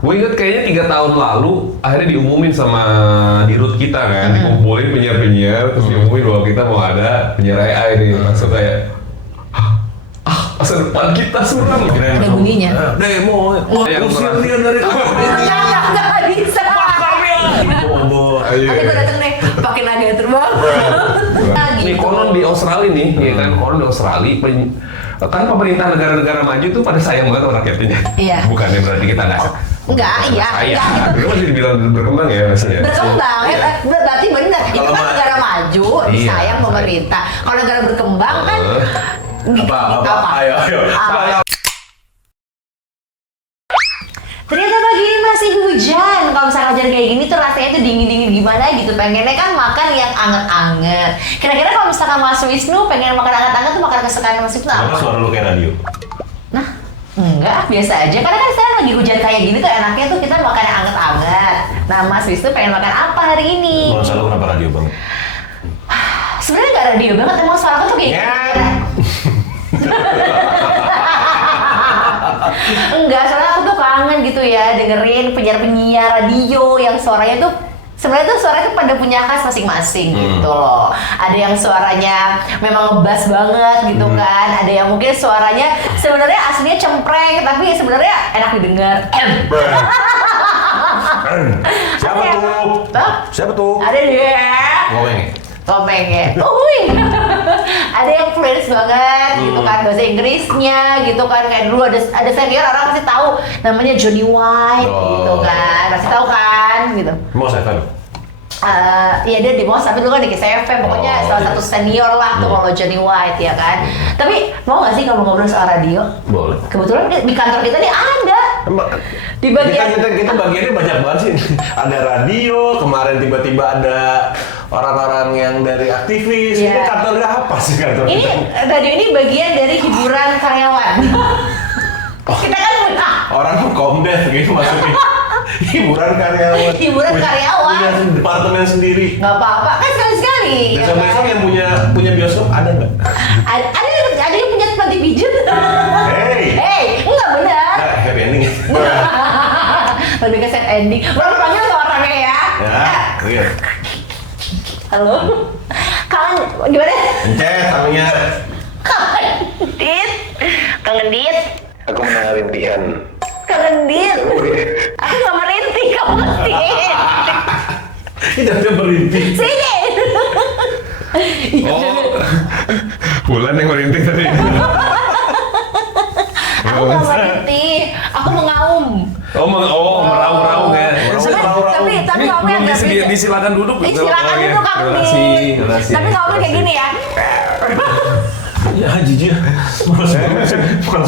Gue inget kayaknya 3 tahun lalu akhirnya diumumin sama dirut kita kan, dikumpulin penyiar-penyiar, terus diumumin bahwa kita mau ada penyiar AI nih. Langsung kayak, masa depan kita suram. Ada bunyinya. Demo. Usir dia dari Nggak bisa. Nanti gue dateng deh, pakai naga terbang. Nih konon di Australia nih, ya kan, konon di Australia kan pemerintah negara-negara maju tuh pada sayang banget sama rakyatnya. Iya. Bukannya berarti kita nggak Enggak, iya. Dulu masih dibilang berkembang ya maksudnya. Berkembang, berarti benar. Itu kan negara maju, disayang pemerintah. Kalau negara berkembang kan apa? Ayo. Ternyata pagi ini masih hujan. Kalau misalnya hujan kayak gini tuh rasanya tuh dingin-dingin gimana gitu. Pengennya kan makan yang anget-anget. Kira-kira kalau misalkan Mas Wisnu pengen makan anget-anget tuh makan kesukaan Mas Wisnu apa? Kenapa suara lu kayak radio? Nah, enggak, biasa aja. Karena kan sekarang lagi hujan kayak gini tuh enaknya tuh kita makan yang anget-anget. Nah, Mas Wisnu pengen makan apa hari ini? Masa lu kenapa radio banget? Sebenarnya nggak radio banget, emang suaraku tuh kayak enggak, soalnya aku tuh kangen gitu ya dengerin penyiar-penyiar radio yang suaranya tuh sebenarnya tuh suaranya tuh pada punya khas masing-masing gitu loh. Ada yang suaranya memang ngebas banget gitu kan. Ada yang mungkin suaranya sebenarnya aslinya cempreng tapi sebenarnya enak didengar. Siapa tuh? Siapa tuh? Ada dia. Ngomong. Topengnya, ada yang fluent banget gitu kan bahasa Inggrisnya gitu kan, kayak dulu ada senior orang pasti tahu namanya Johnny White gitu kan, pasti tahu kan gitu. Mau saya tahu. Iya dia di MOS tapi dulu kan di Kiss FM, pokoknya salah satu senior lah tuh kalau Johnny White ya kan. Tapi mau nggak sih kalau ngobrol soal radio? Boleh. Kebetulan di kantor kita nih ada. Di bagian kita bagiannya banyak banget sih. Ada radio, kemarin tiba-tiba ada orang-orang yang dari aktivis. Ini kantornya apa sih kantor? Ini radio ini bagian dari hiburan karyawan. Kita kan orang komdes gitu maksudnya. Hiburan karyawan. Hiburan karyawan. Punya departemen sendiri. Nggak apa-apa, kan sekali-sekali. Besok-besok yang punya bioskop ada nggak? Ada yang punya tempat pijat. Hey, enggak benar. Nah, happy ending. Lebih ke set ending. Belum panggil tuh orangnya ya. Iya. Halo. Kangen gimana? Encet sampingnya. Kangen dit. Aku mendengar rintihan. Kangen dit. Aku nggak merintih, kamu ngerti. Tidak ada berhenti. Sini. Bulan yang merintih tadi. Aku nggak merintih, aku mengaum. Meraung-raung ya. Tapi ngomongnya agak beda. Disilakan duduk. Silakan duduk Kang Dit. Tapi ngomongnya kayak gini ya. Ya jijik. Malas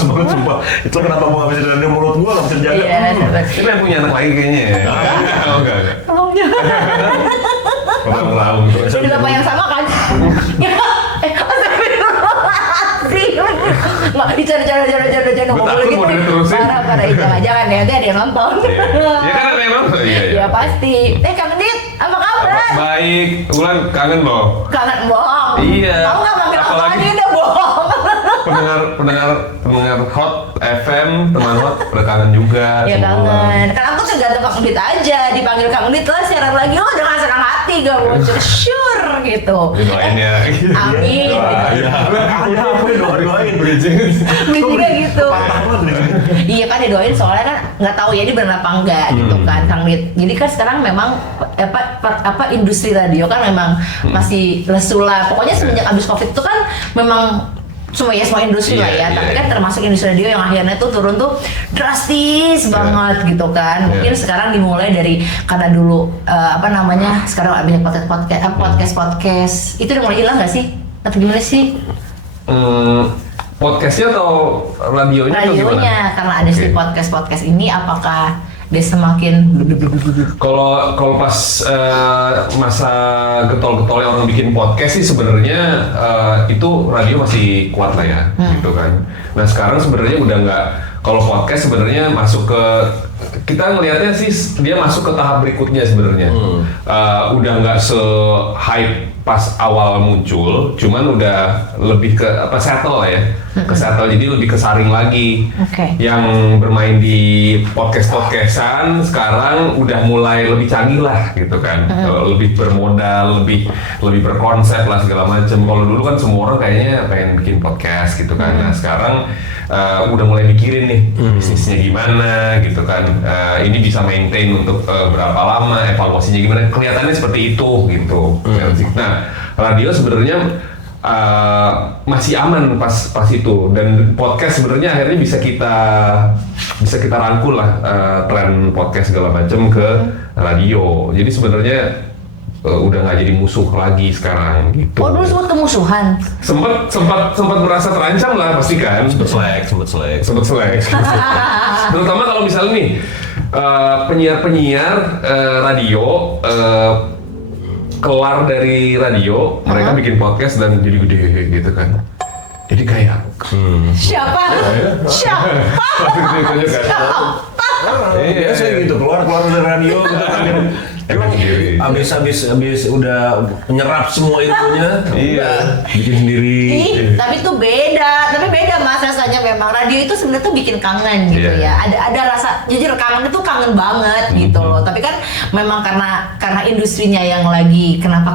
banget sumpah. Itu kenapa gua nggak bisa dari mulut gua nggak bisa jaga. Iya, Ini yang punya anak lagi kayaknya ya. Enggak. ngomongnya. Meraung. Jadi bapak yang sama kan? Nggak, dicari nggak boleh gitu. Parah, jangan ya, nanti ada yang nonton. Ya kan ada yang nonton? Iya. Ya pasti. Kang Dit, apa kabar? Baik, Bulan kangen loh. Kangen bohong. Iya. Kamu nggak manggil aku Apalagi- lagi udah bohong. pendengar Hot FM, teman Hot udah kangen juga. Ya semua. kangen. Kan aku tergantung Kang Dit aja, dipanggil Kang Dit lah siaran lagi, oh dengan senang hati gak muncul sure gitu. Doain ya. Amin. Ada apa ya doain Bridging. Juga gitu. Patah banget. Iya kan didoain soalnya kan nggak tahu ya ini benar apa enggak gitu kan Kang Dit. Jadi kan sekarang memang apa industri radio kan memang masih lesu lah. Pokoknya semenjak abis Covid itu kan memang semua industri lah ya, tapi kan termasuk industri radio yang akhirnya tuh turun tuh drastis banget gitu kan. Mungkin sekarang dimulai dari karena dulu sekarang banyak podcast itu udah mulai hilang nggak sih? Atau gimana sih? Podcastnya atau radionya? Radionya karena ada si podcast ini, apakah dia semakin Kalau pas masa getol-getolnya orang bikin podcast sih sebenarnya itu radio masih kuat lah ya, gitu kan. Nah sekarang sebenarnya udah nggak, kalau podcast sebenarnya masuk ke, kita ngelihatnya sih dia masuk ke tahap berikutnya sebenarnya. Udah nggak se-hype pas awal muncul, cuman udah lebih ke settle lah ya. kesettle, jadi lebih kesaring lagi. Oke. Yang bermain di podcastan sekarang udah mulai lebih canggih lah gitu kan. Lebih bermodal, lebih berkonsep lah segala macam. Kalau dulu kan semua orang kayaknya pengen bikin podcast gitu kan. Nah sekarang udah mulai mikirin nih bisnisnya gimana gitu kan. Ini bisa maintain untuk berapa lama, evaluasinya gimana, kelihatannya seperti itu gitu. Nah radio sebenarnya masih aman pas itu, dan podcast sebenarnya akhirnya bisa kita rangkul lah tren podcast segala macam ke radio. Jadi sebenarnya udah nggak jadi musuh lagi sekarang gitu. Oh dulu sempat kemusuhan. Sempat merasa terancam lah pasti kan. Sempet selek. Terutama kalau misalnya nih penyiar radio keluar dari radio, mereka bikin podcast dan jadi gede gitu kan. Jadi kayak Siapa? Iya, saya gitu keluar dari radio gitu kan. Emang abis udah menyerap semua ilmunya, bikin sendiri. Tapi itu beda mas rasanya. Memang radio itu sebenarnya tuh bikin kangen gitu ya. Ada rasa jujur kangen itu kangen banget gitu loh. Tapi kan memang karena industrinya yang lagi kenapa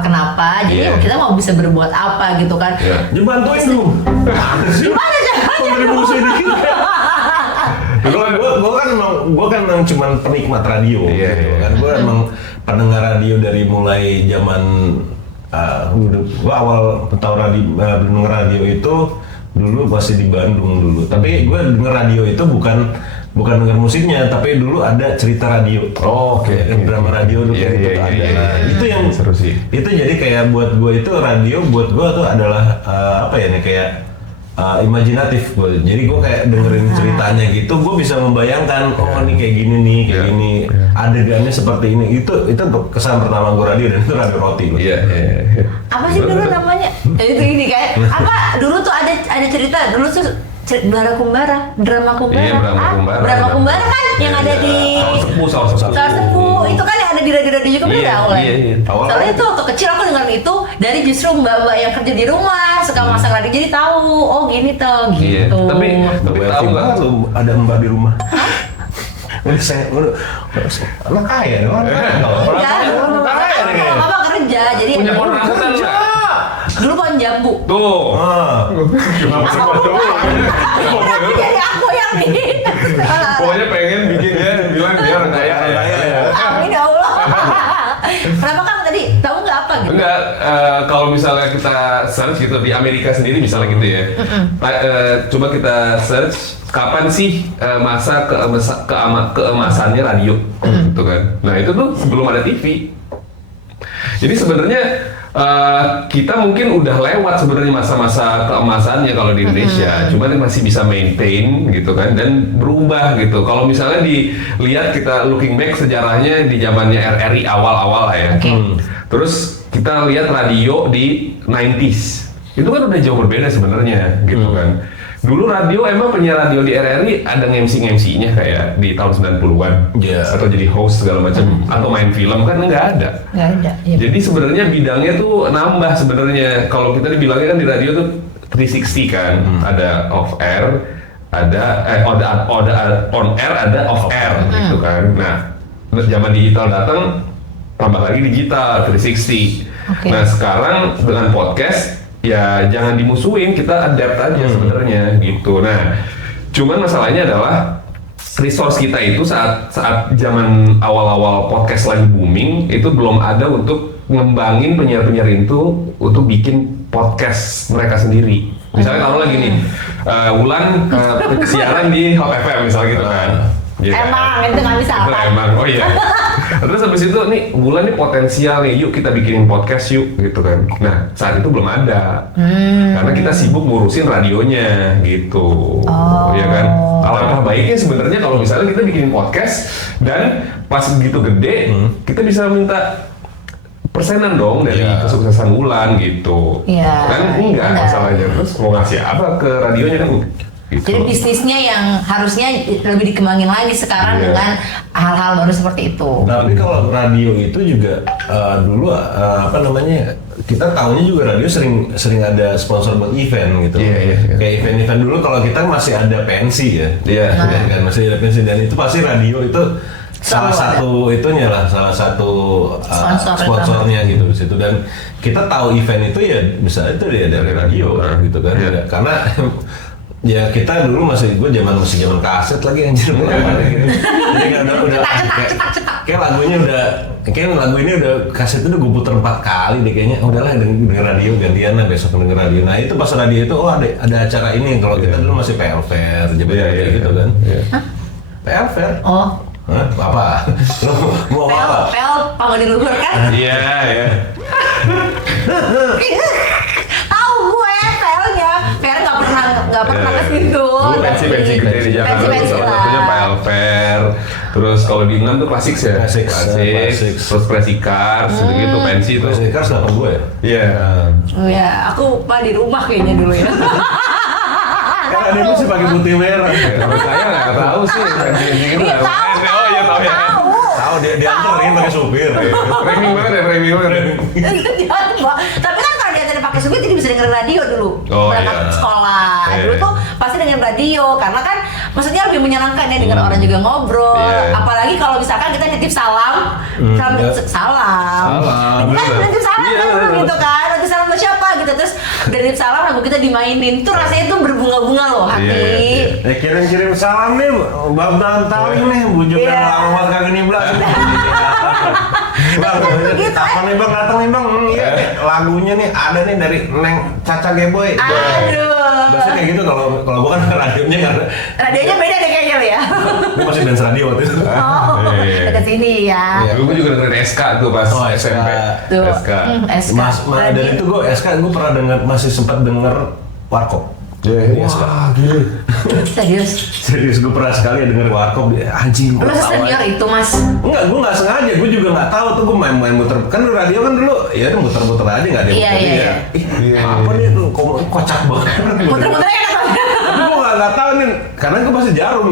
jadi kita mau bisa berbuat apa gitu kan. Ya bantuin dulu. Gimana caranya? Kontribusi dikit. Gue kan memang cuman penikmat radio gitu kan. Gue emang pendengar radio dari mulai zaman gue awal tahu denger radio itu dulu masih di Bandung dulu. Tapi gue denger radio itu bukan denger musiknya, tapi dulu ada cerita radio. Oh, oke. Drama radio dulu gitu ada. Itu yang seru sih. Itu jadi kayak buat gue itu radio buat gue tuh adalah kayak imajinatif gue. Jadi gue kayak dengerin ceritanya gitu, gue bisa membayangkan ini kayak gini nih, kayak gini, adegannya seperti ini. Itu kesan pertama gue radio, dan itu radio roti. Apa sih dulu namanya? Itu ini kayak apa? Dulu tuh ada cerita dulu tuh drama kumbara. Iya, drama kumbara kan yang ada di Sawah Sepuh. Itu kan yang ada di radio juga bener nggak awalnya? Soalnya itu waktu kecil aku dengerin itu dari justru mbak-mbak yang kerja di rumah suka masak radio, jadi tahu gini tuh gitu. Tapi tahu nggak lu ada mbak di rumah? Udah anak kaya dong. Apa kerja jadi punya ponakan nggak? dulu pohon jambu. Tuh. Kenapa sih Tapi jadi aku yang ini. Pokoknya pengen bikin dia bilang dia orang kaya ya. Amin ya Allah. Kenapa kan tadi tahu nggak apa gitu? Enggak, kalau misalnya kita search gitu di Amerika sendiri misalnya gitu ya. Coba kita search kapan sih masa keemasannya radio gitu kan. Nah itu tuh sebelum ada TV. Jadi sebenarnya kita mungkin udah lewat sebenarnya masa-masa keemasannya kalau di Indonesia, cuman masih bisa maintain gitu kan dan berubah gitu. Kalau misalnya dilihat kita looking back sejarahnya di zamannya RRI awal-awal lah ya. Terus kita lihat radio di 90s, itu kan udah jauh berbeda sebenarnya gitu kan. Dulu radio emang penyiar radio di RRI ada MC-nya kayak di tahun 90-an atau jadi host segala macam atau main film kan nggak ada. Iya. Jadi sebenarnya bidangnya tuh nambah sebenarnya. Kalau kita dibilangnya kan di radio tuh 360 kan, ada off air, ada on air, ada off air gitu kan. Nah, zaman digital datang tambah lagi digital 360. Nah, sekarang dengan podcast ya jangan dimusuhin, kita adapt aja sebenarnya gitu. Nah, cuman masalahnya adalah resource kita itu saat zaman awal-awal podcast lagi booming itu belum ada untuk ngembangin penyiar-penyiar itu untuk bikin podcast mereka sendiri. Misalnya kalau lagi nih, Wulan siaran di Hot FM misalnya gitu kan. Emang itu nggak bisa apa? Emang, oh iya. Terus habis itu nih, Wulan nih potensial nih, yuk kita bikinin podcast yuk gitu kan. Nah saat itu belum ada, karena kita sibuk ngurusin radionya gitu, ya kan. Alangkah baiknya sebenarnya kalau misalnya kita bikinin podcast dan pas begitu gede, kita bisa minta persenan dong dari kesuksesan Wulan gitu. Kan enggak masalahnya. Terus mau ngasih apa ke radionya kan? Gitu. Jadi bisnisnya yang harusnya lebih dikembangin lagi sekarang dengan hal-hal baru seperti itu. Tapi kalau radio itu juga dulu kita tahunya juga radio sering ada sponsor buat event gitu. Kayak event-event dulu kalau kita masih ada pensi ya. Kan masih ada pensi, dan itu pasti radio itu salah satu sponsornya gitu di situ. Dan kita tahu event itu ya bisa itu ya dari radio gitu kan. Karena ya kita dulu gue zaman kaset lagi anjir gitu. Jadi kan udah kayak lagu ini udah kaset itu udah gue puter 4 kali deh kayaknya. Udahlah denger radio gantian lah, besok denger radio. Nah itu pas radio itu ada acara ini. Kalau kita dulu masih PL Fair gitu kan. PL Fair. Oh. Hah? Apa? Lo mau apa? PL panggung di luhur kan? Iya. Tahu gue PL-nya. PL nggak pernah ke situ. Dulu pensi gede di Jakarta. Pensi Salah lah. satunya PL Fair. Terus kalau di Unam tuh klasik ya. Klasik. Terus Presikars, gitu pensi itu. Presikars dapat gue ya? Iya. Oh ya, aku mah di rumah kayaknya dulu ya. Karena dia masih pakai putih merah. Saya nggak tahu sih pensi gitu. Iya, Oh iya tahu ya. Tahu dia anterin pakai supir. Framing banget. Tapi kan kalau dia tadi pakai supir jadi bisa dengerin radio dulu. Oh, Berangkat iya. sekolah. Dulu tuh pasti dengerin radio karena kan maksudnya lebih menyenangkan ya dengan orang juga ngobrol. Iya. Apalagi kalau misalkan kita nitip salam, salam. Kan nitip salam gitu kan. Nitip salam ke siapa gitu, terus dari nitip salam lagu kita dimainin. Tuh rasanya tuh berbunga-bunga loh hati. Kirim salam nih, bab taling nih, bujukan lama kagak nibla. Bang, kapan nih bang datang nih bang? Iya, lagunya nih ada nih dari Neng Caca Geboy. Aduh. Biasanya kayak gitu kalau gua kan radionya karena Radionya beda deh kayaknya lo ya. gua masih dance radio waktu itu. Oh, dekat sini ya. Dulu gue juga dengerin SK tuh pas SMP. Tuh. SK. SK. Dan itu gua SK gua pernah denger, masih sempat denger Warkop. Wah, gila. Serius. Gue pernah sekali denger Warkop, anjing Lu senior itu mas? Enggak, gue nggak sengaja, gue juga nggak tahu tuh gue main-main muter. Kan radio kan dulu, ya muter-muter aja nggak ada yang Iya. Apa nih tuh, kocak banget. Muter-muternya kan? Tapi gue nggak tahu nih, karena gue masih Jarum.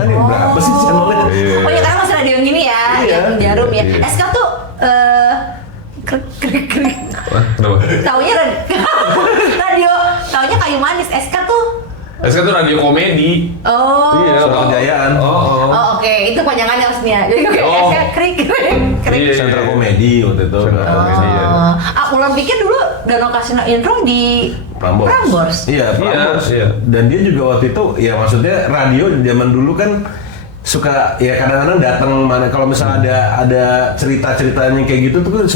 Kan ini berapa sih channelnya? Oh ya karena masih radio yang gini ya, yang Jarum ya. SK tuh krik. Kenapa? Taunya radio, taunya Kayu Manis. SK tuh SK tuh radio komedi. Oh. Iya, Soal Jayaan. Oh oke, itu panjangannya maksudnya. Jadi SK krik. Iya. Sentra komedi waktu itu. Sentra komedi. Aku pikir dulu Danau Kasino Intro di Prambors. Iya, Prambors. Iya. Dan dia juga waktu itu, ya maksudnya radio zaman dulu kan suka ya kadang-kadang datang mana kalau misalnya ada cerita-ceritanya kayak gitu tuh kan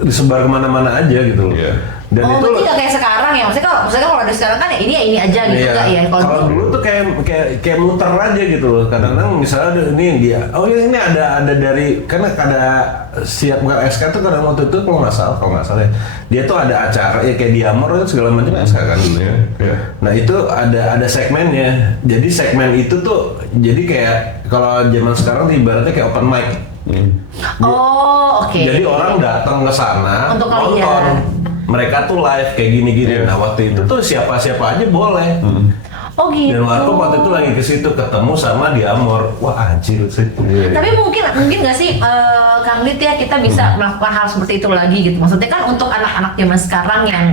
disebar kemana-mana aja gitu loh. Iya. Dan itu berarti nggak kayak sekarang ya? Maksudnya kalau ada sekarang kan ya ini aja gitu nggak ya? Kalau dulu tuh kayak muter aja gitu loh. Kadang-kadang misalnya ada ini dia, oh ya ini ada dari karena ada siap bukan SK tuh kadang waktu itu kalau nggak salah ya, dia tuh ada acara ya kayak Diamor segala macam SK kan dulu ya. Nah itu ada segmennya. Jadi segmen itu tuh jadi kayak kalau zaman sekarang tuh ibaratnya kayak open mic. Oh oke. Jadi orang datang ke sana untuk nonton. kalian. Mereka tuh live kayak gini-gini. Nah waktu itu tuh siapa-siapa aja boleh. Oh gitu. Dan Warkop waktu itu lagi ke situ ketemu sama Diamor. Wah anjir sih. Tapi mungkin nggak sih Kang Dit ya kita bisa melakukan hal seperti itu lagi gitu. Maksudnya kan untuk anak-anak zaman sekarang yang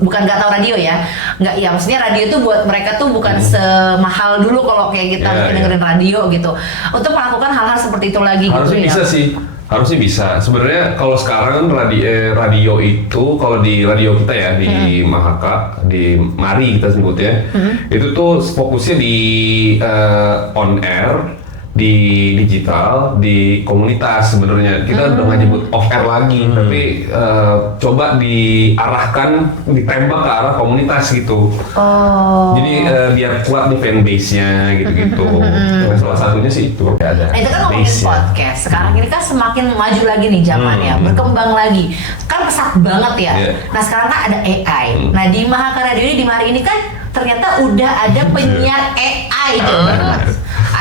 bukan nggak tahu radio ya, nggak ya maksudnya radio itu buat mereka tuh bukan semahal dulu kalau kayak kita dengerin radio gitu. Untuk melakukan hal-hal seperti itu lagi. Harusnya gitu, bisa ya. sih. Harusnya bisa. Sebenarnya kalau sekarang kan radio itu kalau di radio kita ya di Mahaka, di Mari kita sebutnya, itu tuh fokusnya di on air, di digital, di komunitas sebenarnya. Kita udah nggak nyebut off air lagi, tapi coba diarahkan, ditembak ke arah komunitas gitu. Oh. Jadi biar kuat nih fanbase-nya gitu-gitu. Nah, salah satunya sih itu. Ada Nah itu kan ngomongin podcast. Sekarang ini kan semakin maju lagi nih zamannya, berkembang lagi. Kan pesat banget ya. Nah sekarang kan ada AI. Nah di Mahaka Radio ini di Mari ini kan ternyata udah ada penyiar AI gitu.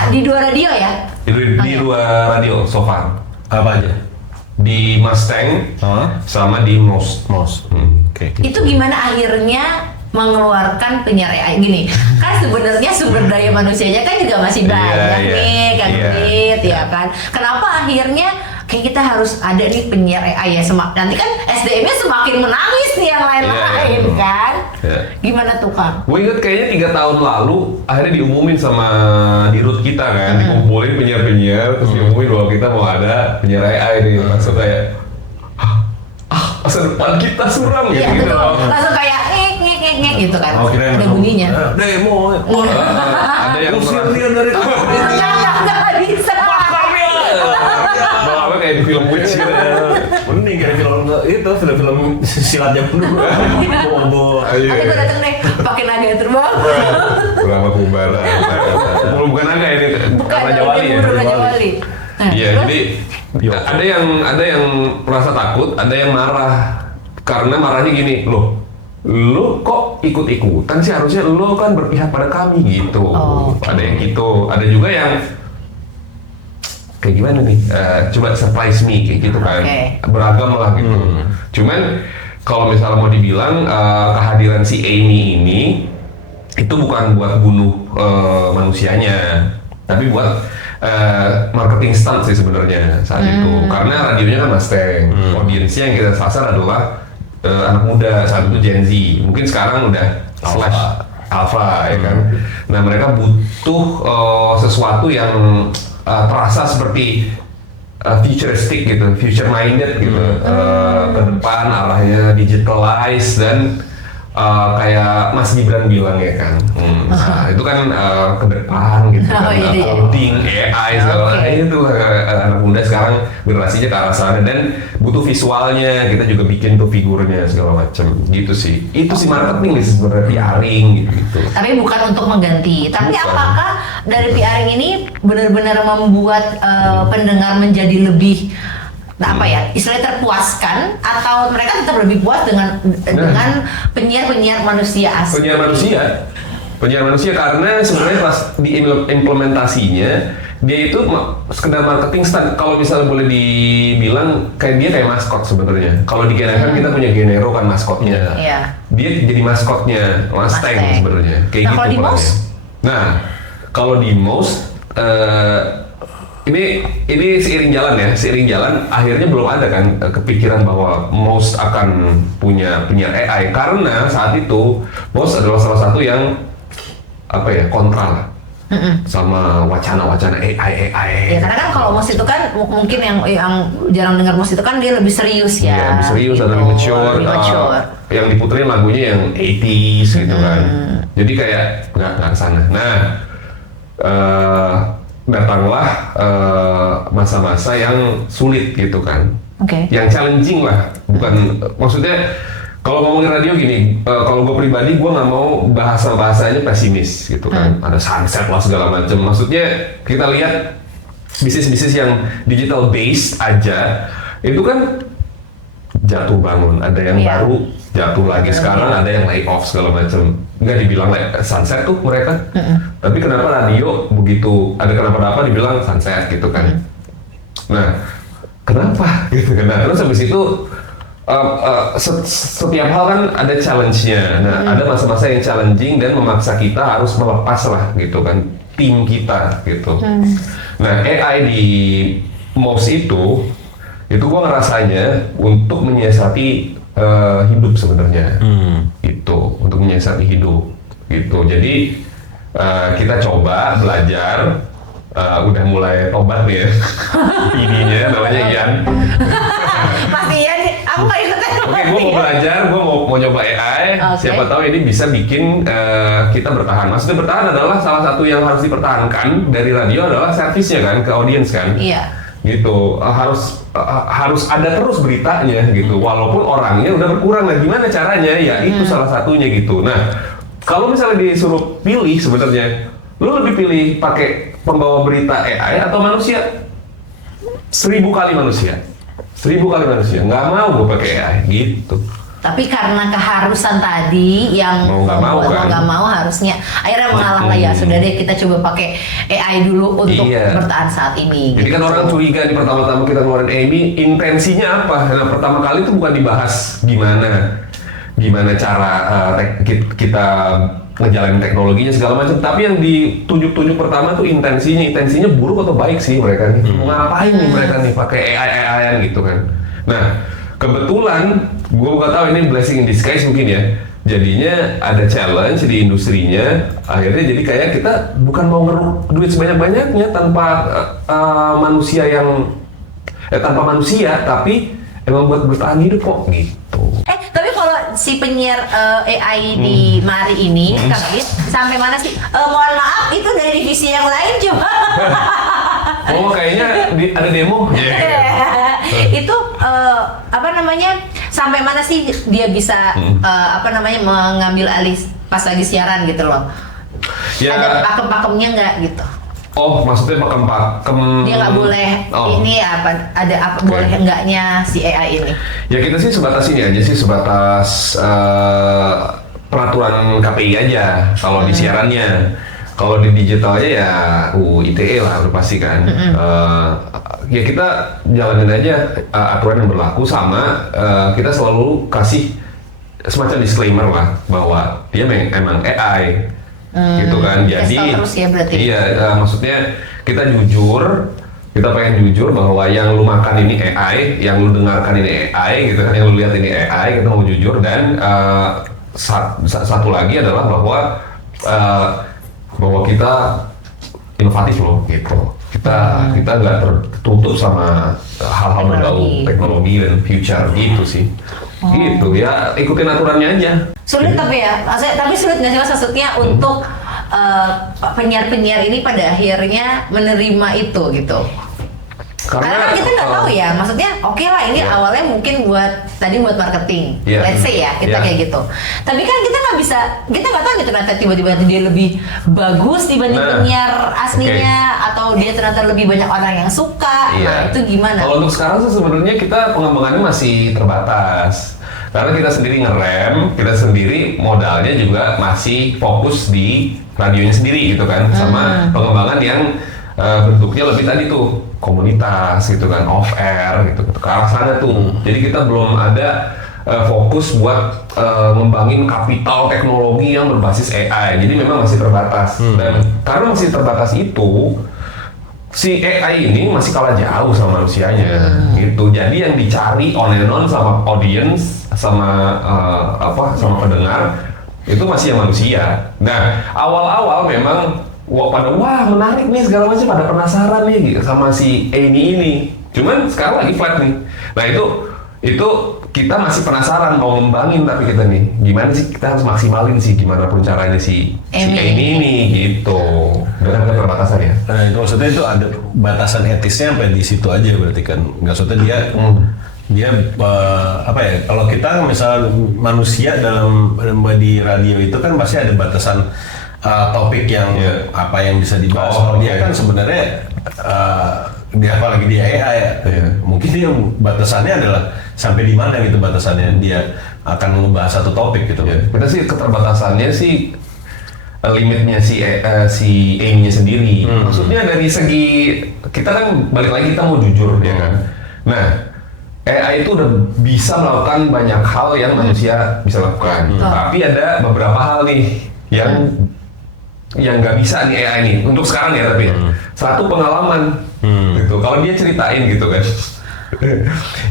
Di 2 radio ya? Di 2 radio so far. Apa aja? Di Mustang sama di Mouse. Oke. Itu gimana akhirnya mengeluarkan penyiar AI gini? Kan sebenarnya sumber daya manusianya kan juga masih banyak nih, Kang Dit, ya kan? Kenapa akhirnya kayak kita harus ada nih penyiar AI ya. Nanti kan SDM-nya semakin menangis nih yang lain-lain kan. Gimana tuh Kang? Gue inget kayaknya 3 tahun lalu akhirnya diumumin sama dirut kita kan, dikumpulin penyiar-penyiar, terus diumumin bahwa kita mau ada penyiar AI nih. Langsung kayak masa depan kita suram gitu. Iya betul, langsung kayak ngek gitu kan. Ada bunyinya. Demo. Ada yang usir dia dari Nggak bisa. mau apa kayak di film Witch gitu. Mending kayak film itu, film silat jam dulu. Bobo. Nanti gue dateng deh, pakai naga terbang. Ulama kubar. Bukan naga ini, Raja Wali ya. Raja Wali. Iya, jadi ada yang merasa takut, ada yang marah. Karena marahnya gini, lu kok ikut-ikutan sih, harusnya lu kan berpihak pada kami gitu. Ada yang gitu, ada juga yang kayak gimana nih, coba surprise me kayak gitu kan. Beragam lah gitu. Cuman kalau misalnya mau dibilang kehadiran si Amy ini itu bukan buat bunuh manusianya, tapi buat marketing stunt sih sebenarnya saat itu. Karena radionya kan Mustang, audiensnya yang kita sasar adalah anak muda, saat itu Gen Z. Mungkin sekarang udah Alpha ya kan. Nah mereka butuh sesuatu yang terasa seperti futuristic gitu, future minded gitu, ke depan arahnya digitalize dan kayak Mas Gibran bilang ya kan, nah, itu kan ke depan gitu kan, coding, AI segala itu anak muda sekarang generasinya ke arah sana dan butuh visualnya, kita juga bikin tuh figurnya segala macam gitu sih. Itu sih marketing nih sebenarnya, PRing gitu. Tapi bukan untuk mengganti. Tapi apakah dari PRing ini benar-benar membuat pendengar menjadi lebih istilahnya terpuaskan, atau mereka tetap lebih puas dengan penyiar-penyiar manusia asli? Penyiar manusia karena sebenarnya pas di implementasinya dia itu sekedar marketing stunt. Kalau misalnya boleh dibilang kayak dia kayak maskot sebenarnya. Kalau di Genero kan kita punya Genero kan maskotnya. Dia jadi maskotnya Mustang sebenarnya. Kayak gitu. Kalau di Mouse? Nah, kalau di Mouse ini seiring jalan akhirnya belum ada kan kepikiran bahwa Mouse akan punya penyiar AI, karena saat itu Mouse adalah salah satu yang kontra lah sama wacana AI. Ya karena kan kalau Mouse itu kan mungkin yang jarang dengar Mouse itu kan dia lebih serius ya. Iya, lebih serius dan lebih mature. Yang diputerin lagunya yang 80s gitu kan. Jadi kayak nggak kesana. Nah, datanglah masa-masa yang sulit gitu kan, yang challenging lah, bukan maksudnya kalau ngomongin radio gini, kalau gue pribadi gue nggak mau bahasanya pesimis gitu kan, ada sunset lah segala macam. Maksudnya kita lihat bisnis-bisnis yang digital based aja itu kan jatuh bangun, ada yang baru jatuh lagi, sekarang ada yang lay off segala macam. Nggak dibilang sunset tuh mereka, tapi kenapa radio begitu ada kenapa-napa dibilang sunset gitu kan. Nah kenapa gitu kan. Nah terus habis itu setiap hal kan ada challenge-nya. Nah ada masa-masa yang challenging dan memaksa kita harus melepas lah gitu kan tim kita gitu. Nah AI di Mouse itu gua ngerasanya untuk menyiasati hidup sebenarnya, itu untuk menyiasati hidup gitu. Jadi kita coba belajar, udah mulai tobat nih ya. Ininya namanya Ian. Pasti ya, aku nggak ikut. Oke, gue mau belajar, gue mau nyoba AI. Siapa tahu ini bisa bikin kita bertahan. Maksudnya bertahan adalah salah satu yang harus dipertahankan dari radio adalah servisnya kan ke audiens kan. Iya. Gitu, harus ada terus beritanya gitu, walaupun orangnya udah berkurang. Nah gimana caranya ya, itu salah satunya gitu. Nah kalau misalnya disuruh pilih sebenarnya, lu lebih pilih pakai pembawa berita AI atau manusia? 1000 kali manusia, nggak mau gue pakai AI gitu. Tapi karena keharusan tadi yang mau nggak mau harusnya akhirnya mengalah lah, ya sudah deh kita coba pakai AI dulu untuk bertahan saat ini. Jadi gitu. kan orang curiga nih pertama-tama kita ngeluarin Amy, intensinya apa? Nah pertama kali itu bukan dibahas gimana cara kita ngejalanin teknologinya segala macam. Tapi yang ditunjuk-tunjuk pertama tuh intensinya buruk atau baik sih mereka nih. Mau ngapain nih mereka nih pakai AI-an gitu kan. Nah, kebetulan gue nggak tahu ini blessing in disguise mungkin ya. Jadinya ada challenge di industrinya, akhirnya jadi kayak kita bukan mau ngeruk duit sebanyak-banyaknya tanpa manusia tanpa manusia, tapi emang buat bertahan hidup kok gitu. Tapi kalau si penyiar AI di Mari ini, Kang Rit, sampai mana sih? Mohon maaf, itu dari divisi yang lain coba. Oh, kayaknya ada demo. Itu apa namanya? Sampai mana sih dia bisa mengambil alih pas lagi siaran gitu loh? Ya. Ada pakem-pakemnya nggak gitu? Oh, maksudnya pakem. Dia nggak boleh ini boleh enggaknya si AI ini? Ya kita sih sebatas ini aja sih, sebatas peraturan KPI aja kalau di siarannya. Kalau di digitalnya ya ITE lah udah pasti kan. Ya kita jalanin aja aturan yang berlaku, sama kita selalu kasih semacam disclaimer lah bahwa dia emang AI gitu kan. Jadi terus ya berarti. Iya, maksudnya kita jujur, kita pengen jujur bahwa yang lu makan ini AI, yang lu dengarkan ini AI gitu kan, yang lu lihat ini AI, kita mau jujur. Dan satu lagi adalah bahwa kita inovatif loh gitu. Kita nggak tertutup sama hal-hal berbau teknologi dan future gitu sih. Gitu ya, ikutin aturannya aja. Sulit tapi ya, tapi sulit nggak sih Mas maksudnya untuk penyiar-penyiar ini pada akhirnya menerima itu gitu. Karena kan kita nggak tahu ya, maksudnya oke lah ini awalnya mungkin buat marketing, let's say ya kita kayak gitu. Tapi kan kita nggak tahu gitu, ternyata tiba-tiba dia lebih bagus dibanding penyiar aslinya, atau dia ternyata lebih banyak orang yang suka. Nah itu gimana? Kalau untuk sekarang sih sebenarnya kita pengembangannya masih terbatas. Karena kita sendiri ngerem, kita sendiri modalnya juga masih fokus di radionya sendiri gitu kan, sama pengembangan yang bentuknya lebih tadi tuh komunitas gitu kan, off air gitu ke arah sana tuh. Jadi kita belum ada fokus buat ngembangin kapital teknologi yang berbasis AI. Jadi memang masih terbatas. Dan karena masih terbatas itu, si AI ini masih kalah jauh sama manusianya gitu. Jadi yang dicari on and on sama audience, sama sama pendengar itu masih yang manusia. Nah, awal-awal memang pada menarik nih segala macam, pada penasaran nih sama si ini. Cuman sekarang lagi flat nih. Nah, itu kita masih penasaran mau ngembangin, tapi kita nih gimana sih, kita harus maksimalin sih gimana pun caranya si ini gitu. Dengan keterbatasan ya. Nah, itu maksudnya itu ada batasan etisnya sampai di situ aja berarti kan. Nggak, maksudnya dia kalau kita misalnya manusia dalam di radio itu kan pasti ada batasan topik yang apa yang bisa dibahas. Kalau dia kan sebenarnya dia apalagi dia AI mungkin dia batasannya adalah sampai di mana gitu batasannya dia akan membahas satu topik gitu. Kita sih keterbatasannya sih limitnya si aim-nya sendiri. Maksudnya dari segi kita kan balik lagi kita mau jujur ya kan. Nah, AI itu udah bisa melakukan banyak hal yang manusia bisa lakukan. Tapi ada beberapa hal nih yang nggak bisa nih AI nih untuk sekarang ya, tapi satu pengalaman gitu. Kalau dia ceritain gitu kan,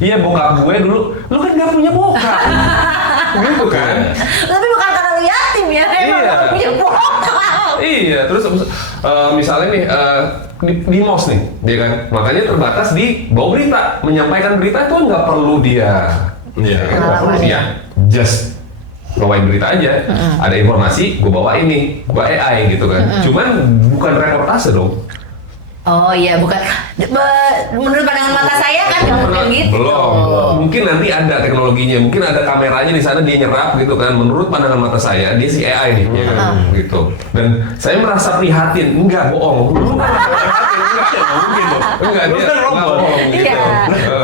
iya bokap gue dulu, lu kan nggak punya bokap, gitu kan? Tapi bukan karena lu yatim ya, emang nggak punya bokap. Iya, terus misalnya nih di MOS nih, dia kan makanya terbatas di bawa berita, menyampaikan berita itu nggak perlu dia, nggak perlu dia just bawain berita aja, ada informasi, gue bawa ini, gue AI gitu kan. Cuman bukan reportase dong. Oh iya, bukan. Menurut pandangan mata saya kan bukan gitu. Belum. Mungkin nanti ada teknologinya, mungkin ada kameranya di sana dia nyerap gitu kan. Menurut pandangan mata saya, dia si AI nih, ya kan? Gitu. Dan saya merasa prihatin, enggak bohong. Lu kan prihatin, enggak mungkin dong. Enggak, dia kan robot. Iya.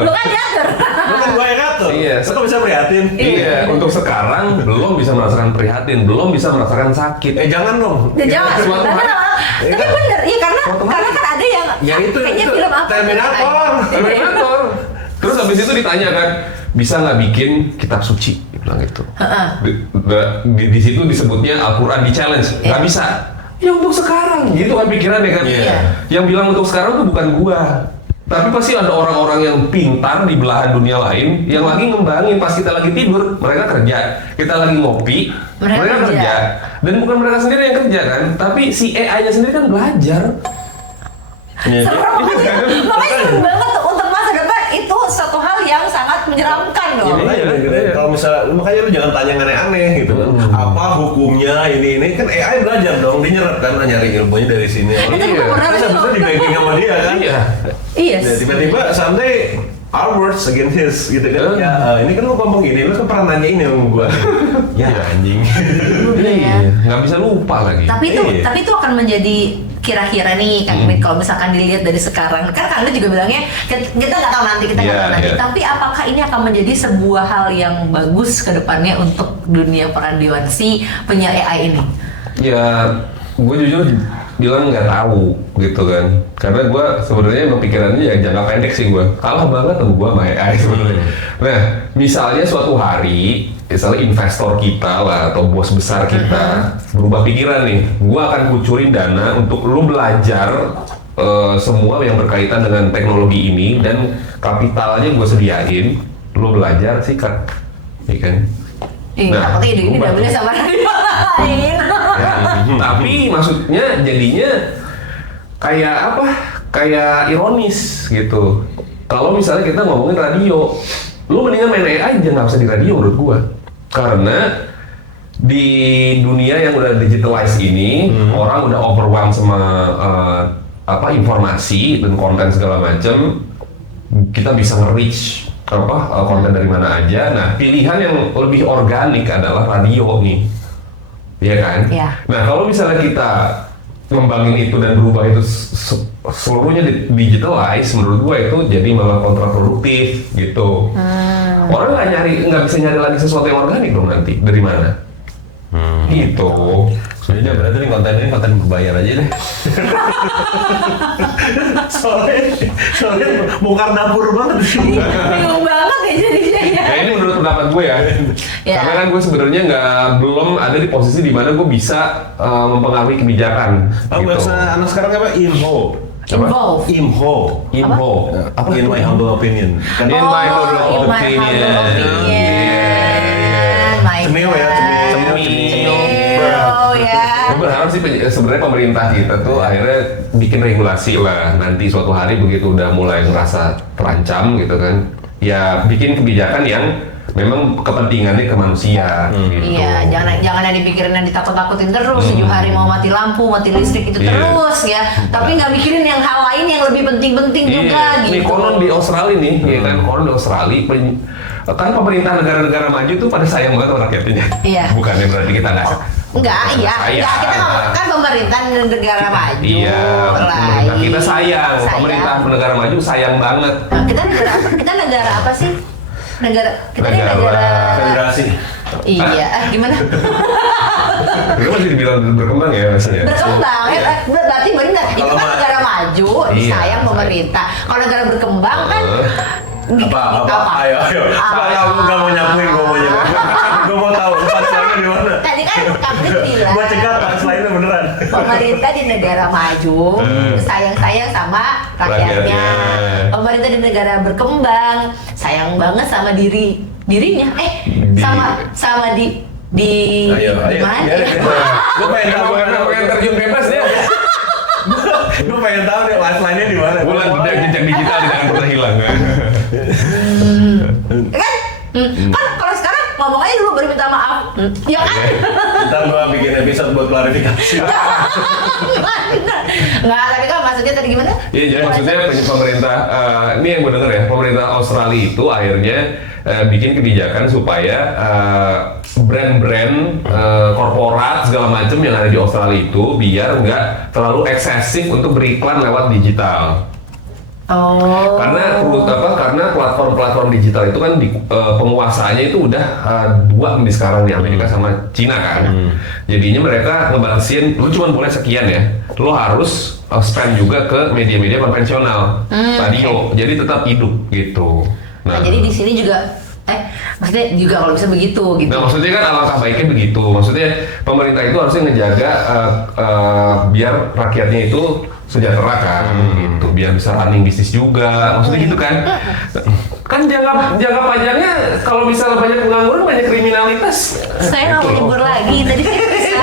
Lu kan diatur. Lu kan gue yang ngatur. Iya. Kok bisa prihatin? Iya. Untuk sekarang belum bisa merasakan prihatin, belum bisa merasakan sakit. Jangan dong. Jangan. Tapi bener, iya karena kan ada yang itu kayaknya film apa? Terminator. Terus habis itu ditanya kan, bisa nggak bikin kitab suci? bilang gitu. Di situ disebutnya Al-Quran di challenge, nggak bisa. Ya untuk sekarang, gitu kan pikirannya kan. Yang bilang untuk sekarang tuh bukan gua. Tapi pasti ada orang-orang yang pintar di belahan dunia lain yang lagi ngembangin pas kita lagi tidur, mereka kerja. Kita lagi ngopi, mereka kerja. Dan bukan mereka sendiri yang kerja kan, tapi si AI-nya sendiri kan belajar. Serem makanya serem banget tuh untuk masa depan itu satu hal yang sangat menyeramkan loh. Kalau misalnya, makanya lu jangan tanya yang aneh-aneh gitu kan. Apa hukumnya ini kan AI belajar dong, dia nyerap kan, nyari ilmunya dari sini. Terus habisnya di banking sama dia kan. Iya. Tiba-tiba someday our words against his gitu kan. Ya ini kan lu ngomong gini, lu kan pernah nanya ini sama gua. Ya anjing. Nggak bisa lupa lagi. Tapi itu akan menjadi kira-kira nih Kang Rit, kalau misalkan dilihat dari sekarang kan Kang Rit juga bilangnya kita nggak tahu nanti tapi apakah ini akan menjadi sebuah hal yang bagus ke depannya untuk dunia peradioan si penyiar AI ini? Ya, gue jujur bilang nggak tahu gitu kan, karena gue sebenarnya emang pikirannya ya jangka pendek sih, gue kalah banget sama gue sama AI sebenarnya. Nah, misalnya suatu hari misalnya investor kita lah atau bos besar kita berubah pikiran nih, gue akan kucurin dana untuk lu belajar semua yang berkaitan dengan teknologi ini dan kapitalnya gue sediain, lu belajar sikat, ya kan? Takutnya ide ini udah boleh sama radio lain. Tapi maksudnya jadinya kayak apa? Kayak ironis gitu. Kalau misalnya kita ngomongin radio, lu mendingan main AI aja, nggak usah di radio menurut gua. Karena di dunia yang udah digitalized ini, orang udah overwhelmed sama informasi dan konten segala macam. Kita bisa nge-reach konten dari mana aja. Nah, pilihan yang lebih organik adalah radio nih, iya kan? Nah, kalau misalnya kita ngembangin itu dan berubah itu seluruhnya digitalize, menurut gua itu jadi malah kontraproduktif gitu. Orang nggak bisa nyari lagi sesuatu yang organik dong nanti, dari mana? Gitu. Sebenarnya berarti ini konten berbayar aja deh. soalnya bongkar dapur banget sih. Bingung banget ya jadinya ya. Nah, ini menurut pendapat gue ya. Karena kan gue sebenarnya belum ada di posisi di mana gue bisa mempengaruhi kebijakan. Bahasa anak sekarang apa? IMHO. Apa? In my humble opinion. In my humble opinion. Cemil ya, cemil. Gue berharap sih sebenarnya pemerintah kita tuh akhirnya bikin regulasi lah, nanti suatu hari begitu udah mulai ngerasa terancam gitu kan, ya bikin kebijakan yang memang kepentingannya ke manusia gitu. Iya, jangan yang dipikirin yang ditakut-takutin terus, 7 hari mau mati lampu, mati listrik itu terus ya. Tapi nggak mikirin yang hal lain yang lebih penting-penting juga gitu. Nih konon di Australia nih, ya kan, konon di Australia kan pemerintah negara-negara maju tuh pada sayang banget sama rakyatnya. Bukannya berarti kita nggak Enggak, kita kan pemerintah negara maju. Iya, pemerintah kita sayang. Pemerintah negara maju sayang banget. Nah, kita negara apa sih? Negara federasi. Iya, gimana? Itu masih dibilang berkembang ya maksudnya. Berkembang, berarti benar. Itu kan negara maju, sayang pemerintah. Kalau negara berkembang kan apa? Ayo. Saya nggak mau nyapuin, gue mau tahu punchline-nya di mana. Tadi kan Kang Rit bilang. Gue cegat punchline-nya beneran. Pemerintah di negara maju sayang sama rakyatnya. Pemerintah di negara berkembang sayang banget sama dirinya. Sama di mana? Gue pengen terjun bebas deh. Gue pengen tahu deh punchline-nya di mana. Bulan jejak digital tidak akan pernah hilang. Kan kalau sekarang ngomong aja dulu baru minta maaf. Ya kan? Ntar gua bikin episode buat klarifikasi. Nggak, tapi kan maksudnya tadi gimana? Iya, jadi maksudnya pemerintah, ini yang gue denger ya, pemerintah Australia itu akhirnya bikin kebijakan supaya brand-brand korporat segala macam yang ada di Australia itu biar nggak terlalu eksesif untuk beriklan lewat digital. Karena platform-platform digital itu kan penguasanya itu udah dua nih sekarang di Amerika sama Cina kan. Jadinya mereka ngebatasin, lu cuma boleh sekian ya. Lu harus spend juga ke media-media konvensional, radio. Jadi tetap hidup gitu. Nah, jadi di sini juga maksudnya juga kalau bisa begitu gitu. Nah maksudnya kan alangkah baiknya begitu. Maksudnya pemerintah itu harusnya ngejaga biar rakyatnya itu sejahtera kan, gitu. Biar bisa running bisnis juga. Maksudnya gitu kan. Kan jangka panjangnya kalau misalnya banyak pengangguran, banyak kriminalitas. Saya nggak mau nyebur lagi. Tadi kan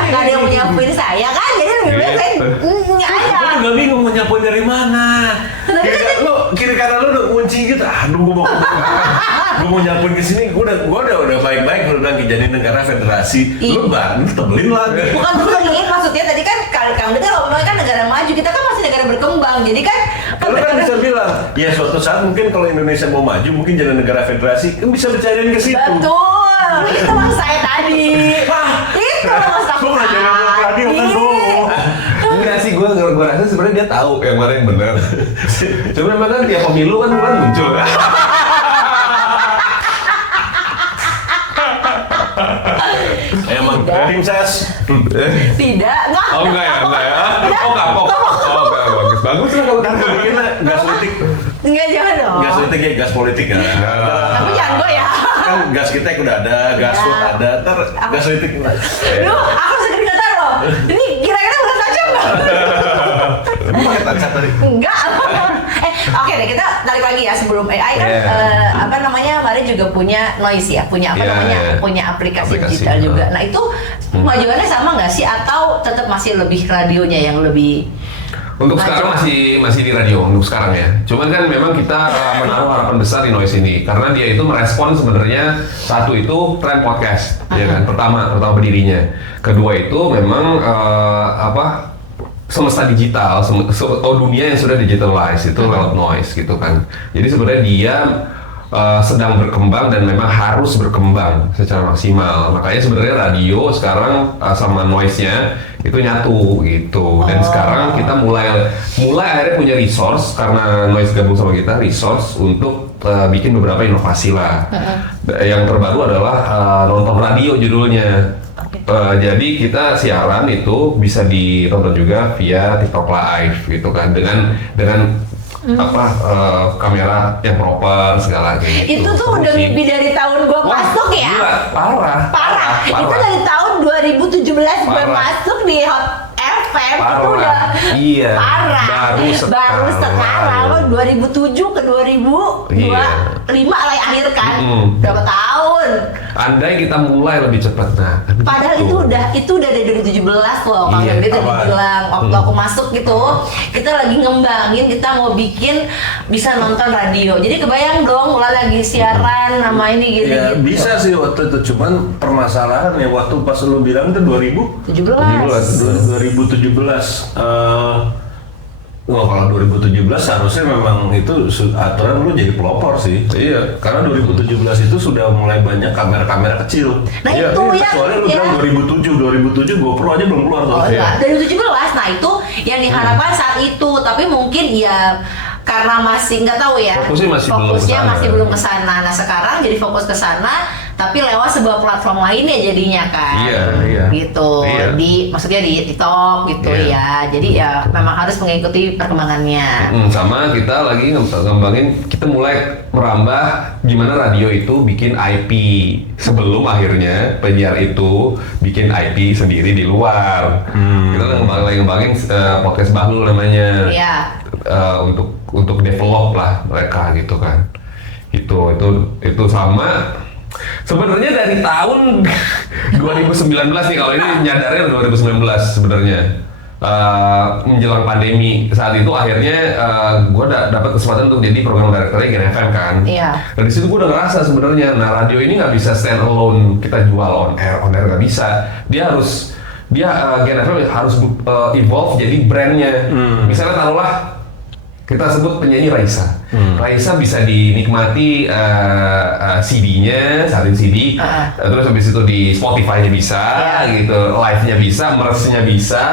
nggak ada yang mau nyapuin saya kan, jadi lebih baik saya nggak ada. Aku juga bingung mau nyapuin dari mana. Kiri kanan lu udah kunci gitu. Aduh, gue mau nyapuin ke sini. Gue udah baik-baik. Gue udah jadi negara federasi. Lu tebelin lagi. Bukan tebelin, maksudnya tadi kan kamu kan ngomongnya kan negara maju, kita kan masih negara berkembang. Jadi kan Kalau kan bisa bilang, ya suatu saat mungkin kalau Indonesia mau maju, mungkin jadi negara federasi, kan bisa bercariin ke situ. betul, itu maksud saya tadi. Itu maksud aku. Gue ngajarin ngomong radio kan bohong. Enggak sih, gue rasa sebenarnya dia tahu yang mana yang benar. Cuma memang kan tiap pemilu kan muncul. Emang tim ses. Tidak, enggak. Oh enggak ya. Oh kapok. Oh enggak, bagus lah kalau Kan bikinnya gas politik. Enggak, jangan dong. Gas politik ya gas politik ya. Tapi jangan gue ya. Kan gas kita udah ada, gas food ada, ntar gas politik. Duh, aku segera kata loh. Ini kira-kira udah tajam nggak? Emang pakai tancap tadi? Enggak. Oke deh, kita tarik lagi ya sebelum AI kan apa namanya, Mari juga punya Noise ya, punya apa namanya, punya aplikasi digital juga. Nah itu kemajuannya sama nggak sih atau tetap masih lebih radionya yang lebih? Untuk sekarang masih di radio untuk sekarang ya. Cuman kan memang kita menaruh harapan besar di Noise ini karena dia itu merespon sebenarnya satu itu tren podcast, ya kan. Pertama berdirinya. Kedua itu memang semesta digital, dunia yang sudah digitalized itu lewat Noise gitu kan. Jadi sebenarnya dia sedang berkembang dan memang harus berkembang secara maksimal. Makanya sebenarnya radio sekarang sama noise-nya itu nyatu gitu. Dan sekarang kita mulai akhirnya punya resource karena noise gabung sama kita, resource untuk bikin beberapa inovasi lah. Yang terbaru adalah nonton radio judulnya. Jadi kita siaran itu bisa ditonton juga via TikTok Live gitu kan dengan kamera yang proper segala gitu. Itu tuh udah mimpi dari tahun gue masuk ya. Gila, parah. Itu dari tahun 2017 gue masuk di Hot FM. Itu udah parah. Baru sekarang 2007 ke 2025 lah akhir kan. Berapa tahun? Andai kita mulai lebih cepat, nah. Padahal itu udah dari 2017 loh. Kalau dia tadi bilang waktu aku masuk gitu, kita lagi ngembangin, kita mau bikin bisa nonton radio. Jadi kebayang dong, mulai lagi siaran nama ini gitu. Ya bisa sih waktu itu, cuman permasalahan ya waktu pas lu bilang itu 2017. Wah, kalau 2017 seharusnya memang itu aturan lu jadi pelopor sih. Iya, karena 2017 itu sudah mulai banyak kamera-kamera kecil. Nah itu ya. Soalnya lu bilang 2007 GoPro aja belum keluar tuh. Oh iya, 2017. Nah itu yang diharapkan saat itu, tapi mungkin ya karena masih nggak tahu ya. Fokusnya masih belum kesana. Nah sekarang jadi fokus ke sana, tapi lewat sebuah platform lainnya jadinya kan. Iya. Gitu. Maksudnya di TikTok gitu ya. Jadi ya memang harus mengikuti perkembangannya. Sama kita lagi ngembangin, kita mulai merambah gimana radio itu bikin IP sebelum akhirnya penyiar itu bikin IP sendiri di luar. Kita lagi ngembangin podcast Bahlul namanya. Iya. Untuk develop lah mereka gitu kan. Itu sama. Sebenarnya dari tahun 2019 nih, kalau ini nyadarnya 2019 sebenarnya menjelang pandemi saat itu akhirnya gue dapat kesempatan untuk jadi program directornya Gen FM kan. Iya. Dan di situ gue udah ngerasa sebenarnya, nah radio ini nggak bisa stand alone kita jual on air nggak bisa. Gen FM harus evolve jadi brandnya. Misalnya taruhlah kita sebut penyanyi Raisa. Raisa bisa dinikmati CD-nya, salin CD, terus habis itu di Spotify-nya bisa, gitu, live-nya bisa, merch-nya bisa,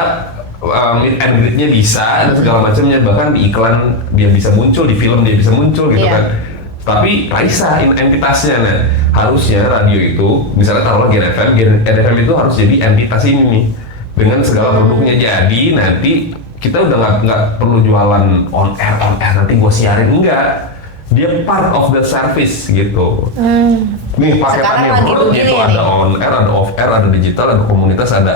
meet and greet-nya bisa, dan segala macamnya, bahkan di iklan dia bisa muncul, di film dia bisa muncul gitu kan. Tapi Raisa entitasnya, nah harusnya radio itu, misalnya taruhlah Gen FM itu harus jadi entitas ini nih, dengan segala produknya. Jadi nanti kita udah nggak perlu jualan on air nanti gue siarin, enggak. dia part of the service gitu. Nih paketannya Sekarang lagi begini gitu, nih. ada on air, ada off air, ada digital, ada komunitas, ada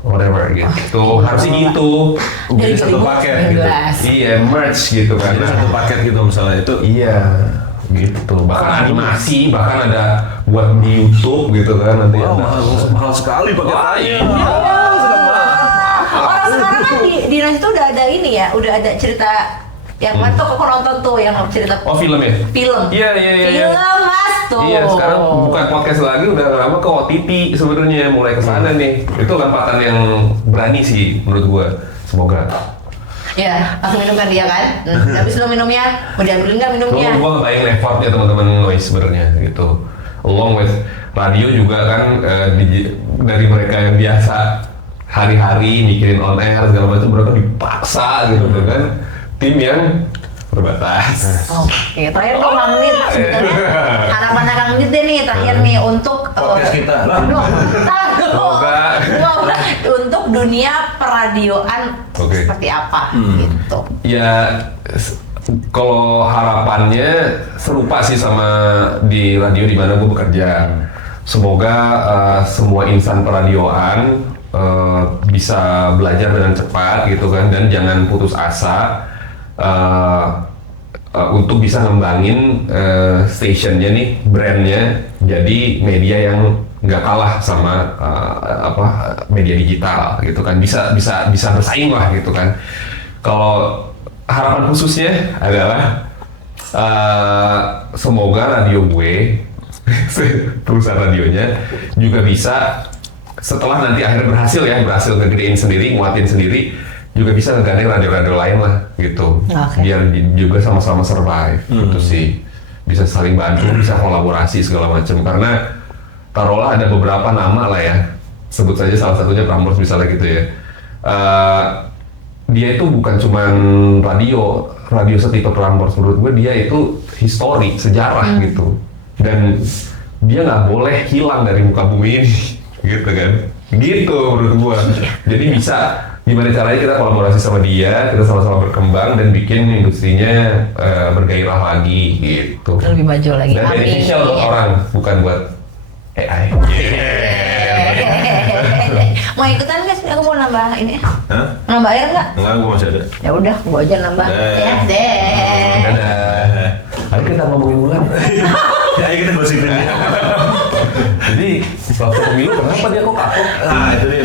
whatever gitu. Harusnya gitu. Jadi satu paket gitu. 2019. Iya, merge gitu kan. Jadi satu paket gitu misalnya itu. Iya, gitu. Bahkan animasi, bahkan ada buat di YouTube gitu kan nanti Wow, ada. mahal sekali paketannya. Orang sekarang kan di Indonesia tuh udah ada ini ya, udah ada cerita yang mana tuh aku nonton tuh yang cerita Oh, film ya? film. Iya. Film mas tuh. Iya, sekarang bukan podcast lagi, udah lama ke OTT sebenarnya mulai ke sana nih. Itu lompatan yang berani sih menurut gua. Semoga. Ya, langsung minum kan dia kan. Habis lu minumnya, mau diambilin nggak minumnya? Gua ngebayangin effortnya teman-teman noise sebenarnya gitu. Along with radio juga kan dari mereka yang biasa hari-hari mikirin on air segala macam, mereka dipaksa gitu kan. Tim yang terbatas. Oke, terakhir dong Kang Nit, sebenarnya harapannya Kang Nit deh nih terakhir nih untuk Podcast kita. Semoga. untuk dunia peradioan Oke. seperti apa gitu. Ya, kalau harapannya serupa sih sama di radio di mana gue bekerja. Semoga semua insan peradioan bisa belajar dengan cepat gitu kan, dan jangan putus asa untuk bisa ngembangin stationnya nih, brandnya jadi media yang nggak kalah sama media digital gitu kan, bisa bersaing lah gitu kan. Kalau harapan khususnya adalah semoga radio gue perusahaan radionya juga bisa setelah nanti akhirnya berhasil ngegedein sendiri, nguatin sendiri, juga bisa ngegandeng radio-radio lain lah gitu. Biar juga sama-sama survive gitu sih, bisa saling bantu, bisa kolaborasi segala macam. Karena taruhlah ada beberapa nama lah ya, sebut saja salah satunya Prambors misalnya gitu ya. Dia itu bukan cuman radio setipe Prambors, menurut gue dia itu histori, sejarah gitu, dan dia nggak boleh hilang dari muka bumi ini gitu kan, gitu menurut gue. Jadi bisa gimana caranya kita kolaborasi sama dia, kita sama-sama berkembang dan bikin industrinya bergairah lagi gitu. Lebih maju lagi. Dan Amin. beneficial buat orang, bukan buat AI. Mau ikutan guys? Aku mau nambah ini. Hah? Nambah air nggak? Enggak, gua masih ada. Ya udah, gua aja nambah. Ya deh. Dadah. Ayo kita ngomongin bulan. Ya, ayo kita gosipin dia. Jadi waktu pemilu kenapa dia kok kapok? Nah, itu dia